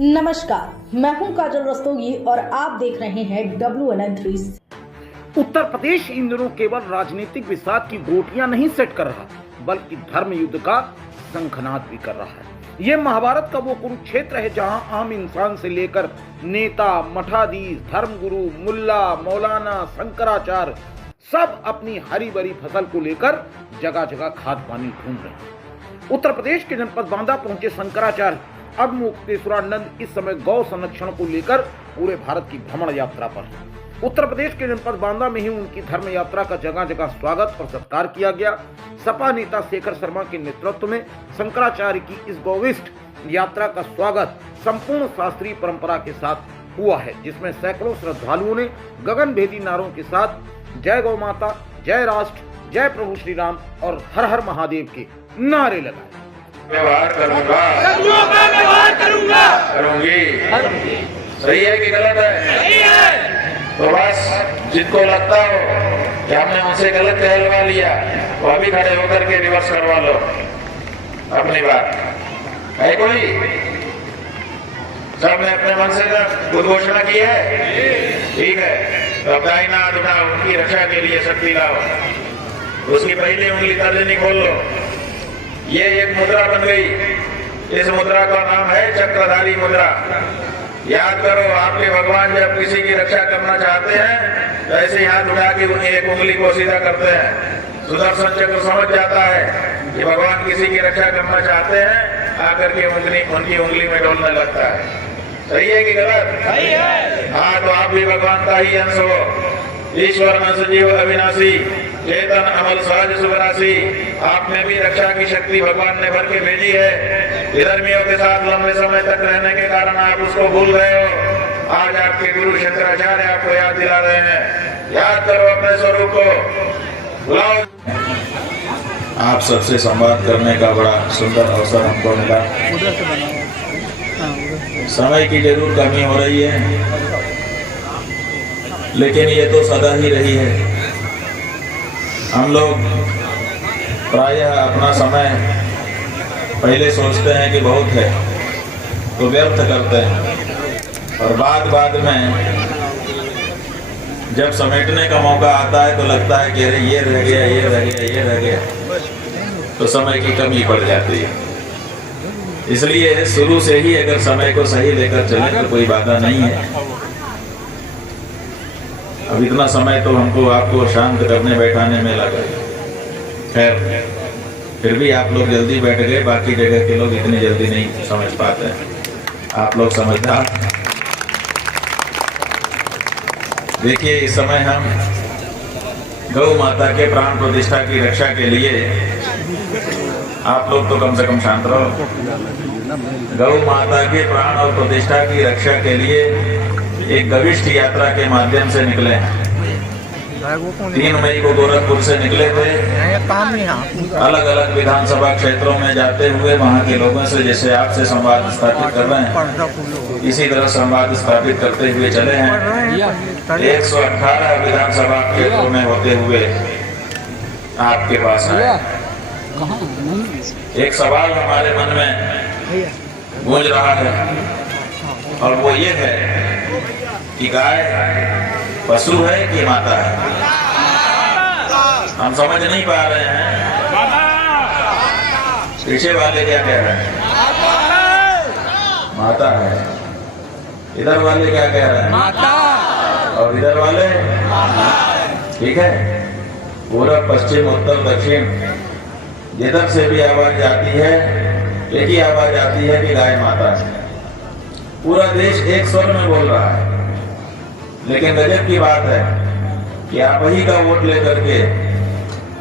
नमस्कार, मैं हूं काजल रस्तोगी और आप देख रहे हैं WNN3। उत्तर प्रदेश इन दिनों केवल राजनीतिक विषाद की गोटियां नहीं सेट कर रहा, बल्कि धर्म युद्ध का शंखनाद भी कर रहा है। ये महाभारत का वो कुरुक्षेत्र है जहां आम इंसान से लेकर नेता, मठाधीश, धर्मगुरु, मुल्ला, मौलाना, शंकराचार्य सब अपनी हरी भरी फसल को लेकर जगह जगह खाद पानी ढूंढ रहे हैं। उत्तर प्रदेश के जनपद बांदा पहुंचे शंकराचार्य अब मुक्तेश्वरानंद इस समय गौ संरक्षण को लेकर पूरे भारत की भ्रमण यात्रा पर है। उत्तर प्रदेश के जनपद बांदा में ही उनकी धर्म यात्रा का जगह जगह स्वागत और सत्कार किया गया। सपा नेता शेखर शर्मा के नेतृत्व में शंकराचार्य की इस गौविष्ट यात्रा का स्वागत संपूर्ण शास्त्रीय परंपरा के साथ हुआ है, जिसमें सैकड़ों श्रद्धालुओं ने गगनभेदी नारों के साथ जय गौ माता, जय राष्ट्र, जय प्रभु श्री राम और हर हर महादेव के नारे लगाए। व्यवहार करूंगी। सही है कि गलत है? सही है। तो बस जिनको लगता हो कि हमने उनसे गलत कहलवा लिया, वो अभी खड़े होकर के रिवर्स करवा लो अपनी बात। है कोई? सबने अपने मन से उद्घोषणा की है? ठीक है, तो अब दाहिना हाथ उठाओ, उनकी रक्षा के लिए शक्ति लाओ। उसकी पहली उंगली तर्जनी खोल लो। ये एक मुद्रा बन गई। इस मुद्रा का नाम है चक्रधारी मुद्रा। याद करो, आपके भगवान जब किसी की रक्षा करना चाहते हैं तो ऐसे हाथ उठा के उन्हें एक उंगली को सीधा करते हैं। सुदर्शन चक्र समझ जाता है कि भगवान किसी की रक्षा करना चाहते हैं, आकर के उनकी उंगली में डोलने लगता है। सही है कि गलत? सही है। हाँ, तो आप भी भगवान का ही अंश हो। ईश्वर अंश जीव अविनाशी, चेतन अमल सहज सुबरासी। आप में भी रक्षा की शक्ति भगवान ने भर के भेजी है। विधर्मियों के साथ लंबे समय तक रहने के कारण आप उसको भूल गए हो। आज आपके गुरु शंकराचार्य आपको याद दिला रहे हैं। याद करो अपने स्वरूप को, बुलाओ। आप सबसे संवाद करने का बड़ा सुंदर अवसर हमको मिला। समय की जरूर कमी हो रही है, लेकिन ये तो सदा ही रही है। हम लोग प्रायः अपना समय पहले सोचते हैं कि बहुत है तो व्यर्थ करते हैं, और बाद में जब समेटने का मौका आता है तो लगता है कि अरे ये रह गया, ये रह गया, ये रह गया, तो समय की कमी पड़ जाती है। इसलिए शुरू से ही अगर समय को सही लेकर चले तो कोई बाधा नहीं है। अब इतना समय तो हमको आपको शांत करने बैठाने में लगा। खैर, फिर भी आप लोग जल्दी बैठ गए, बाकी जगह के लोग इतनी जल्दी नहीं समझ पाते हैं। आप लोग समझदार। देखिए, इस समय हम गौ माता के प्राण प्रतिष्ठा की रक्षा के लिए, आप लोग तो कम से कम शांत रहो। गौ माता के प्राण और प्रतिष्ठा की रक्षा के लिए एक गविष्ठ यात्रा के माध्यम से निकले हैं। 3 मई को गोरखपुर से निकले थे। अलग अलग विधानसभा क्षेत्रों में जाते हुए वहां के लोगों से, जैसे आपसे संवाद स्थापित कर रहे हैं, इसी तरह संवाद स्थापित करते हुए चले हैं। 118 विधानसभा क्षेत्रों में होते हुए आपके पास आए। एक सवाल हमारे मन में गूंज रहा है, और वो ये है कि गाय पशु है कि माता है? हम समझ नहीं पा रहे हैं। पीछे वाले क्या कह रहे हैं? माता है। इधर वाले क्या कह रहे हैं? माता। और इधर वाले? ठीक है। पूरब, पश्चिम, उत्तर, दक्षिण, जिधर से भी आवाज आती है, एक ही आवाज आती है कि गाय माता है। पूरा देश एक स्वर में बोल रहा है। लेकिन गजब की बात है कि आप ही का वोट लेकर के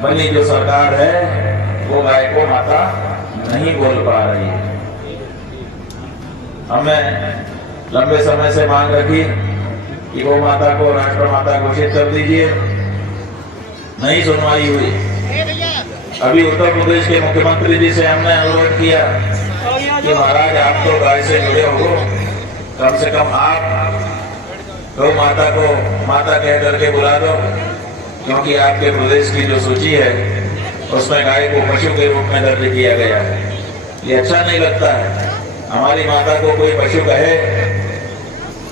बनी जो सरकार है, वो गाय को माता नहीं बोल पा रही है। हमने लंबे समय से मांग रखी कि गौ माता को राष्ट्रमाता घोषित कर दीजिए, नहीं सुनवाई हुई। अभी उत्तर प्रदेश के मुख्यमंत्री जी से हमने अनुरोध किया कि महाराज, आप तो गाय से जुड़े हो, कम से कम आप गौ माता को माता कह करके बुला दो, क्योंकि आपके प्रदेश की जो सूची है उसमें गाय को पशु के रूप में दर्ज किया गया है। ये अच्छा नहीं लगता है। हमारी माता को कोई पशु कहे,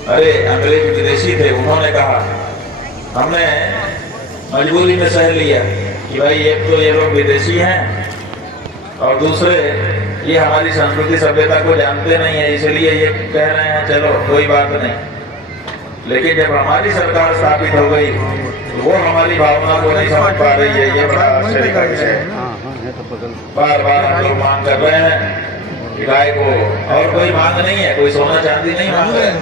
अरे अंग्रेज विदेशी थे, उन्होंने कहा, हमने मजबूरी में सह लिया कि भाई एक तो ये लोग विदेशी हैं और दूसरे ये हमारी संस्कृति सभ्यता को जानते नहीं है, इसलिए ये कह रहे हैं चलो कोई बात नहीं। लेकिन जब हमारी सरकार स्थापित हो गई तो वो हमारी भावना को नहीं समझ पा रही है। ये बड़ा आश्चर्य का विषय है। बार बार हम लोग मांग कर रहे हैं कि गाय को, और कोई मांग नहीं है, कोई सोना चांदी नहीं मांग रहे हैं,